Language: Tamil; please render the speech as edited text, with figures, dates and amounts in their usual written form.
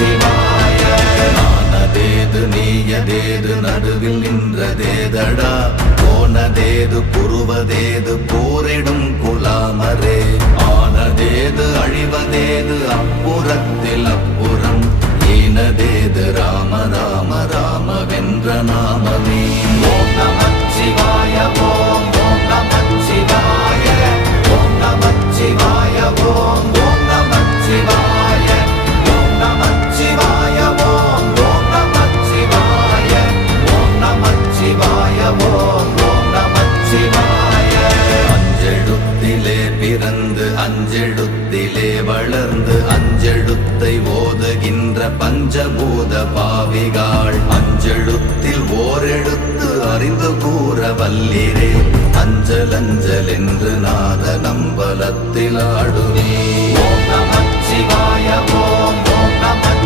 நமச்சிவாய. நானதேது நீயதேது நடுவில் நின்றதேதடா, போனதேது புருவதேது போரிடும் குலாமரே. ஆனதேது அழிவதேது அப்புறத்தில் அப்புறம், ஈனதேது ராம ராம ராமவென்ற நாமமே. ஓம் நமச்சிவாய ஓம் ஓம் நமச்சிவாய ஓம் நமச்சிவாய ஓம் ஓம் நமச்சிவாய ஓம் நமச்சிவாய ஓம் ஓம் நமச்சிவாய ஓம் நமச்சிவாய ஓம் ஓம் நமச்சிவாய. அஞ்செழுத்திலே பிறந்து அஞ்செழுத்திலே வளர்ந்து அஞ்செழுத்தை ஓதுகின்ற பஞ்சபூத பாவிகாள், அஞ்செழுத்தில் ஓரெழுத்து அறிந்து கூற வல்லிரே. அஞ்சல் அஞ்சல் என்று நாத நம்பலத்தில் ஆடுவே. ஓம் நமச்சிவாய ஓம்